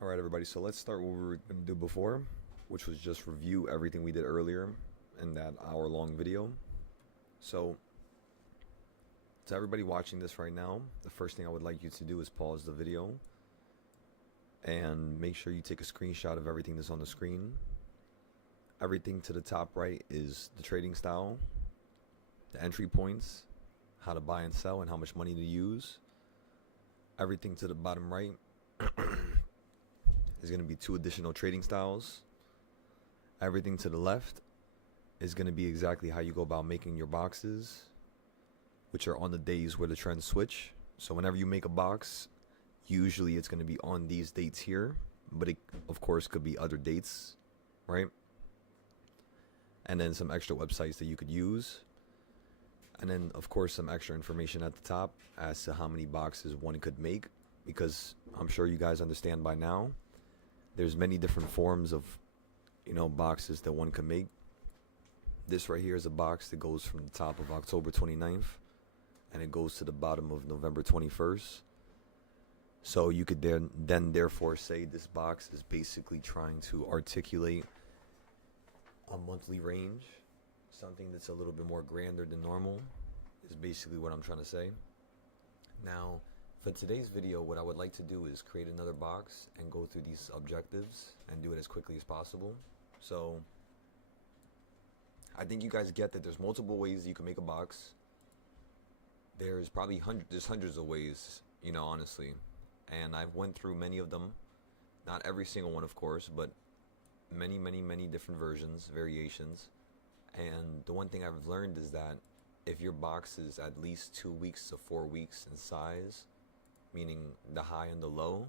Alright everybody, so let's start what we were going to do before, which was just review everything we did earlier in that hour-long video. So, to everybody watching this right now, the first thing I would like you to do is pause the video and make sure you take a screenshot of everything that's on the screen. Everything to the top right is the trading style, the entry points, how to buy and sell, and how much money to use. Everything to the bottom right is going to be 2 additional trading styles. Everything to the left is going to be exactly how you go about making your boxes, which are on the days where the trends switch. So whenever you make a box, usually it's going to be on these dates here, but it of course could be other dates, right? And then some extra websites that you could use. And then of course some extra information at the top as to how many boxes one could make, because I'm sure you guys understand by now there's many different forms of, boxes that one can make. This right here is a box that goes from the top of October 29th and it goes to the bottom of November 21st. So you could then therefore say this box is basically trying to articulate a monthly range, something that's a little bit more grander than normal, is basically what I'm trying to say. Now, for today's video, what I would like to do is create another box and go through these objectives and do it as quickly as possible. So, I think you guys get that there's multiple ways you can make a box. There's probably hundreds of ways, honestly. And I've went through many of them. Not every single one, of course, but many different versions, variations. And the one thing I've learned is that if your box is at least 2 weeks to 4 weeks in size, meaning the high and the low,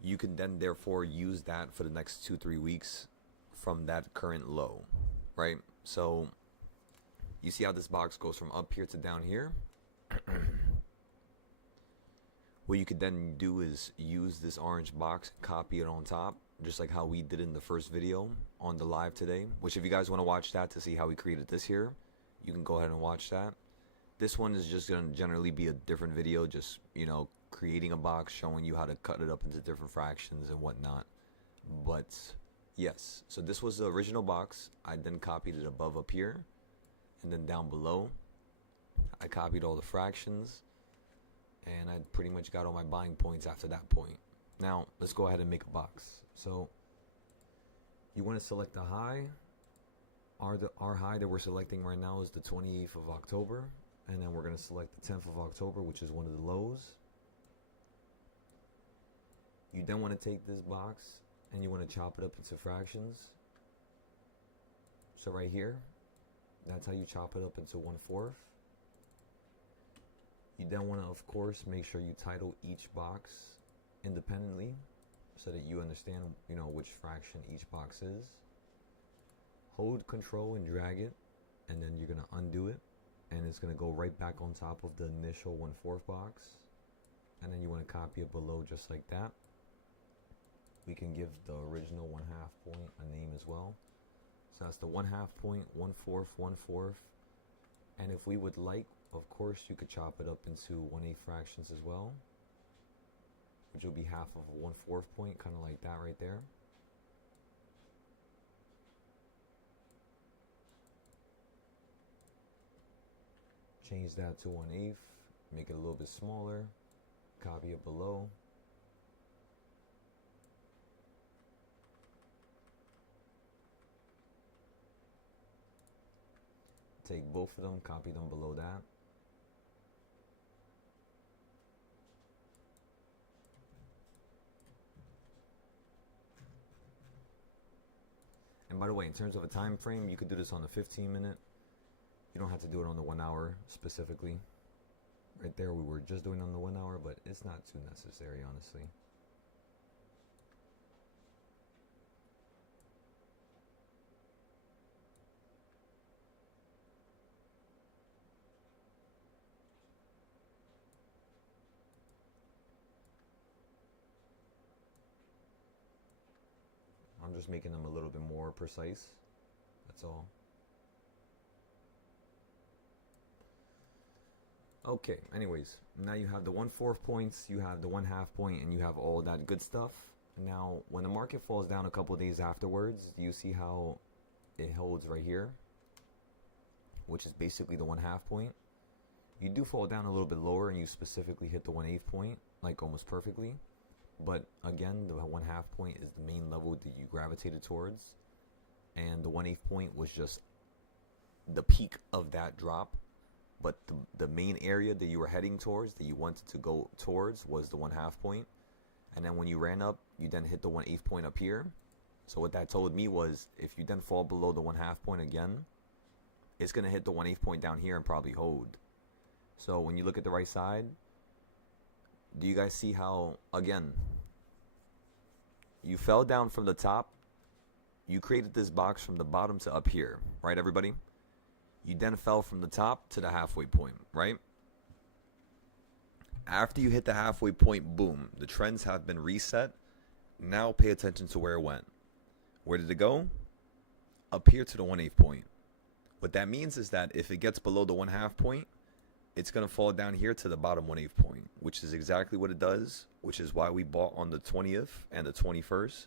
you can then therefore use that for the next 2-3 weeks from that current low, right? So you see how this box goes from up here to down here? What you could then do is use this orange box, copy it on top, just like how we did in the first video on the live today, which if you guys want to watch that to see how we created this here, you can go ahead and watch that. This one is just going to generally be a different video, just, creating a box, showing you how to cut it up into different fractions and whatnot. But, yes, so this was the original box. I then copied it above up here, and then down below, I copied all the fractions, and I pretty much got all my buying points after that point. Now, let's go ahead and make a box. So, you want to select the high. Our high that we're selecting right now is the 28th of October. And then we're going to select the 10th of October, which is one of the lows. You then want to take this box and you want to chop it up into fractions. So right here, that's how you chop it up into 1/4. You then want to, of course, make sure you title each box independently so that you understand, which fraction each box is. Hold Control and drag it, and then you're going to undo it. And it's going to go right back on top of the initial 1/4 box. And then you want to copy it below just like that. We can give the original 1/2 point a name as well. So that's the 1/2 point, 1/4, 1/4. And if we would like, of course, you could chop it up into 1/8 fractions as well, which will be half of a 1/4 point, kind of like that right there. Change that to 1/8, make it a little bit smaller, copy it below. Take both of them, copy them below that. And by the way, in terms of a time frame, you could do this on the 15-minute. You don't have to do it on the 1 hour specifically. Right there, we were just doing it on the 1 hour, but it's not too necessary, honestly. I'm just making them a little bit more precise. That's all. Okay, anyways, now you have the 1/4 points, you have the 1/2 point, and you have all that good stuff. Now, when the market falls down a couple days afterwards, do you see how it holds right here, which is basically the 1/2 point? You do fall down a little bit lower, and you specifically hit the 1/8 point, like almost perfectly. But again, the 1/2 point is the main level that you gravitated towards, and the 1/8 point was just the peak of that drop. But the main area that you were heading towards, that you wanted to go towards, was the 1/2 point. And then when you ran up, you then hit the 1/8 point up here. So what that told me was, if you then fall below the 1/2 point again, it's going to hit the 1/8 point down here and probably hold. So when you look at the right side, do you guys see how, again, you fell down from the top, you created this box from the bottom to up here, right, everybody? You then fell from the top to the halfway point, right? After you hit the halfway point, boom, the trends have been reset. Now pay attention to where it went. Where did it go? Up here to the 1/8 point. What that means is that if it gets below the 1/2 point, it's going to fall down here to the bottom 1/8 point, which is exactly what it does, which is why we bought on the 20th and the 21st.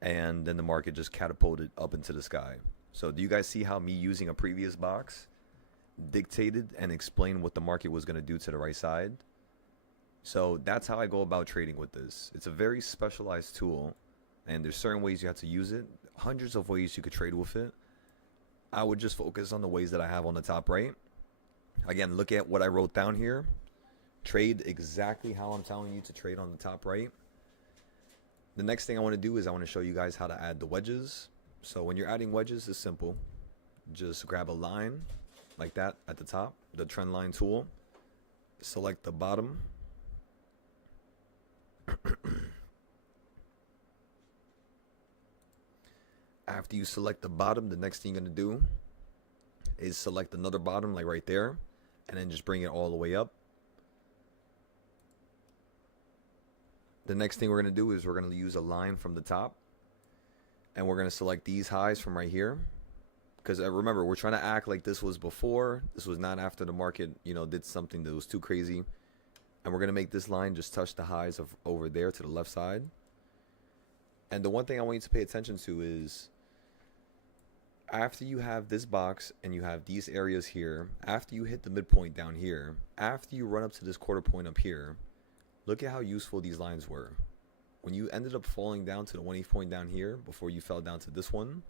And then the market just catapulted up into the sky. So do you guys see how me using a previous box dictated and explained what the market was going to do to the right side? So that's how I go about trading with this. It's a very specialized tool, and there's certain ways you have to use it. Hundreds of ways you could trade with it. I would just focus on the ways that I have on the top right. Again, look at what I wrote down here. Trade exactly how I'm telling you to trade on the top right. The next thing I want to do is I want to show you guys how to add the wedges. So when you're adding wedges, it's simple. Just grab a line like that at the top, the trend line tool. Select the bottom. After you select the bottom, the next thing you're going to do is select another bottom like right there, and then just bring it all the way up. The next thing we're going to do is we're going to use a line from the top, and we're going to select these highs from right here, because remember, we're trying to act like this was before, this was not after the market, did something that was too crazy. And we're going to make this line just touch the highs of over there to the left side. And the one thing I want you to pay attention to is, after you have this box and you have these areas here, after you hit the midpoint down here, after you run up to this quarter point up here, look at how useful these lines were. When you ended up falling down to the 1/8 point down here, before you fell down to this one,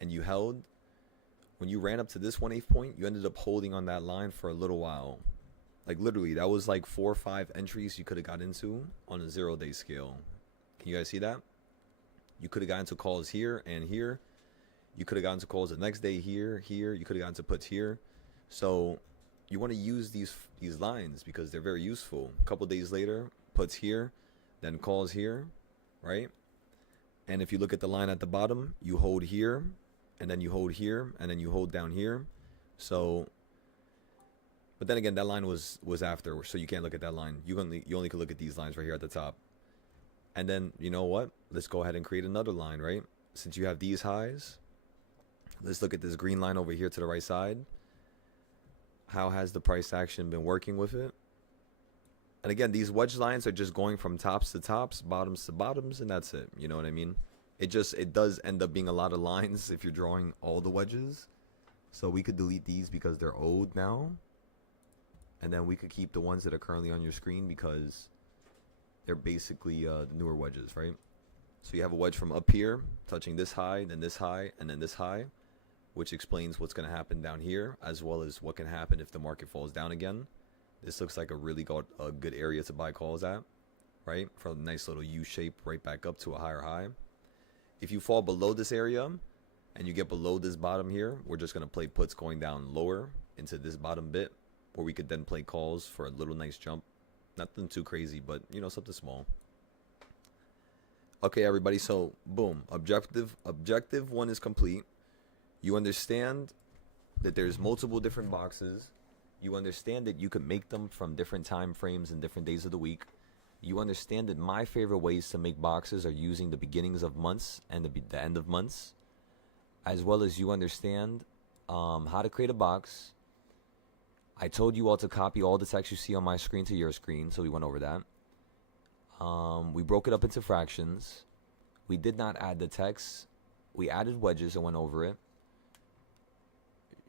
and you held, when you ran up to this 1/8 point, you ended up holding on that line for a little while. Like literally, that was like 4 or 5 entries you could have got into on a 0-day scale. Can you guys see that? You could have gotten into calls here and here. You could have gotten into calls the next day here, here. You could have gotten into puts here. So you want to use these lines because they're very useful. A couple days later, puts here, then calls here, right? And if you look at the line at the bottom, you hold here, and then you hold here, and then you hold down here. So, but then again, that line was after, so you can't look at that line. You only can look at these lines right here at the top. And then, you know what? Let's go ahead and create another line, right? Since you have these highs, let's look at this green line over here to the right side. How has the price action been working with it? And again, these wedge lines are just going from tops to tops, bottoms to bottoms, and that's it. You know what I mean? It does end up being a lot of lines if you're drawing all the wedges. So we could delete these because they're old now. And then we could keep the ones that are currently on your screen because they're basically the newer wedges, right? So you have a wedge from up here, touching this high, then this high, and then this high, which explains what's going to happen down here, as well as what can happen if the market falls down again. This looks like a really good area to buy calls at, right? For a nice little U shape right back up to a higher high. If you fall below this area and you get below this bottom here, we're just going to play puts going down lower into this bottom bit, where we could then play calls for a little nice jump. Nothing too crazy, but something small. Okay, everybody, so boom, objective 1 is complete. You understand that there's multiple different boxes. You understand that you can make them from different time frames and different days of the week. You understand that my favorite ways to make boxes are using the beginnings of months and the end of months, as well as you understand how to create a box, I told you all to copy all the text you see on my screen to your screen, so we went over that. We broke it up into fractions. We did not add the text. We added wedges and went over it.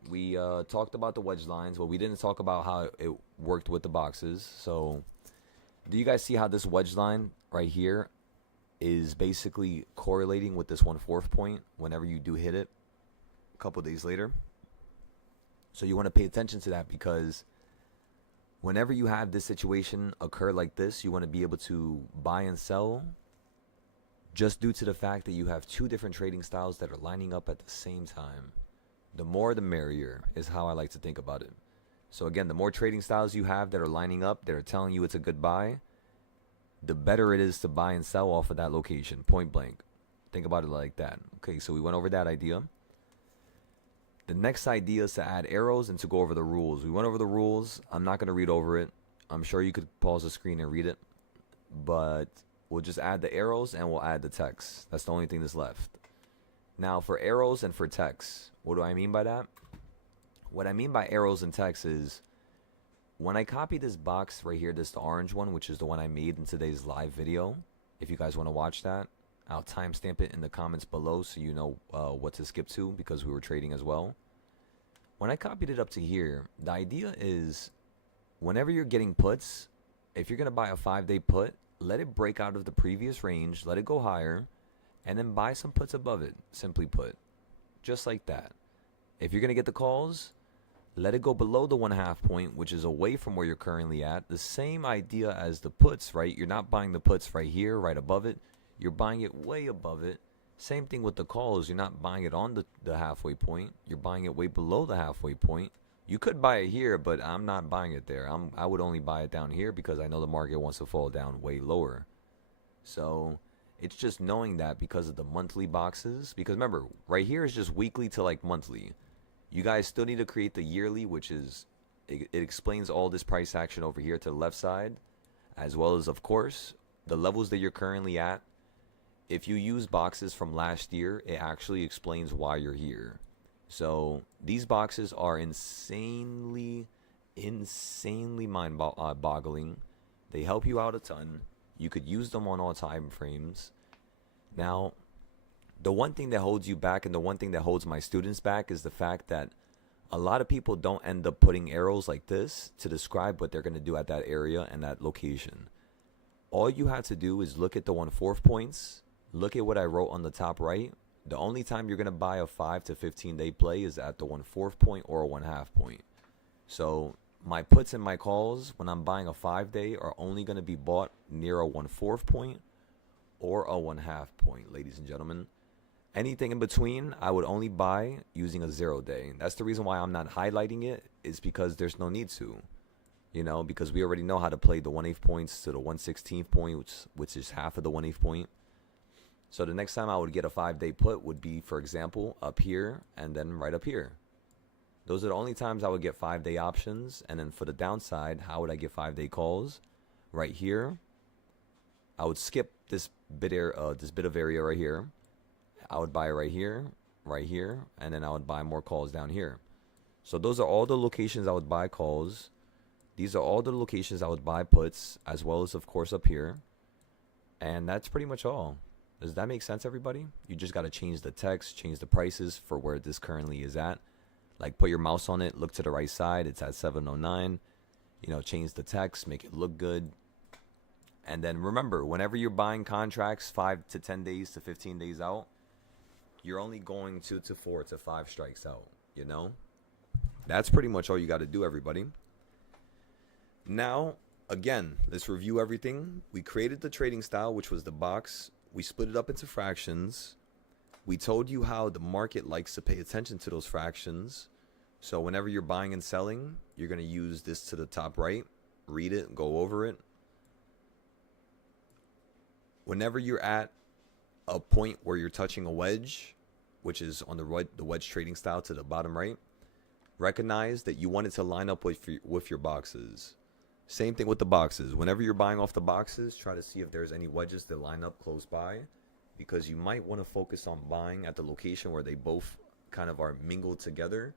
We talked about the wedge lines, but we didn't talk about how it worked with the boxes. So, do you guys see how this wedge line right here is basically correlating with this 1/4 point whenever you do hit it a couple days later? So you want to pay attention to that, because whenever you have this situation occur like this, you want to be able to buy and sell just due to the fact that you have two different trading styles that are lining up at the same time. The more the merrier is how I like to think about it. So again, the more trading styles you have that are lining up, that are telling you it's a good buy, the better it is to buy and sell off of that location, point blank. Think about it like that. Okay, so we went over that idea. The next idea is to add arrows and to go over the rules. We went over the rules. I'm not going to read over it. I'm sure you could pause the screen and read it. But we'll just add the arrows and we'll add the text. That's the only thing that's left. Now for arrows and for text, what do I mean by that? What I mean by arrows and text is when I copy this box right here, this the orange one, which is the one I made in today's live video. If you guys want to watch that, I'll timestamp it in the comments below so you know what to skip to, because we were trading as well. When I copied it up to here, the idea is whenever you're getting puts, if you're going to buy a 5-day put, let it break out of the previous range, let it go higher, and then buy some puts above it, simply put. Just like that. If you're going to get the calls, let it go below the 1/2 point, which is away from where you're currently at. The same idea as the puts, right? You're not buying the puts right here, right above it. You're buying it way above it. Same thing with the calls. You're not buying it on the halfway point. You're buying it way below the halfway point. You could buy it here, but I'm not buying it there. I would only buy it down here because I know the market wants to fall down way lower. So it's just knowing that because of the monthly boxes. Because remember, right here is just weekly to like monthly. You guys still need to create the yearly, which is, it explains all this price action over here to the left side, as well as, of course, the levels that you're currently at. If you use boxes from last year, it actually explains why you're here. So these boxes are insanely mind-boggling. They help you out a ton. You could use them on all time frames. Now, the one thing that holds you back and the one thing that holds my students back is the fact that a lot of people don't end up putting arrows like this to describe what they're going to do at that area and that location. All you have to do is look at the 1/4 points. Look at what I wrote on the top right. The only time you're going to buy a 5 to 15 day play is at the 1/4 point or a 1/2 point. So my puts and my calls when I'm buying a 5-day are only going to be bought near a 1/4 point or a 1/2 point, ladies and gentlemen. Anything in between, I would only buy using a 0-day. That's the reason why I'm not highlighting it, is because there's no need to. You know, because we already know how to play the 1/8 points to the 1/16 point, which is half of the 1/8 point. So the next time I would get a 5-day put would be, for example, up here and then right up here. Those are the only times I would get 5-day options. And then for the downside, how would I get 5-day calls? Right here. I would skip this bit of area right here. I would buy right here, and then I would buy more calls down here. So those are all the locations I would buy calls. These are all the locations I would buy puts, as well as, of course, up here. And that's pretty much all. Does that make sense, everybody? You just got to change the text, change the prices for where this currently is at. Like, put your mouse on it, look to the right side. It's at 709. You know, change the text, make it look good. And then remember, whenever you're buying contracts 5 to 10 days to 15 days out, you're only going 2 to 4 to 5 strikes out, you know? That's pretty much all you got to do, everybody. Now, again, let's review everything. We created the trading style, which was the box. We split it up into fractions. We told you how the market likes to pay attention to those fractions. So whenever you're buying and selling, you're going to use this to the top right. Read it, go over it. Whenever you're at a point where you're touching a wedge, which is on the wedge trading style to the bottom right, recognize that you want it to line up with your boxes. Same thing with the boxes. Whenever you're buying off the boxes, try to see if there's any wedges that line up close by, because you might want to focus on buying at the location where they both kind of are mingled together.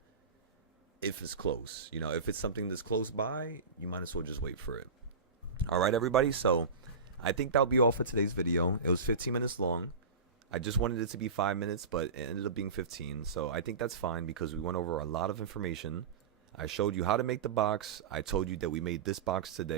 if it's close. You know, if it's something that's close by, you might as well just wait for it. All right, everybody. So I think that'll be all for today's video. It was 15 minutes long. I just wanted it to be 5 minutes, but it ended up being 15. So I think that's fine because we went over a lot of information. I showed you how to make the box. I told you that we made this box today.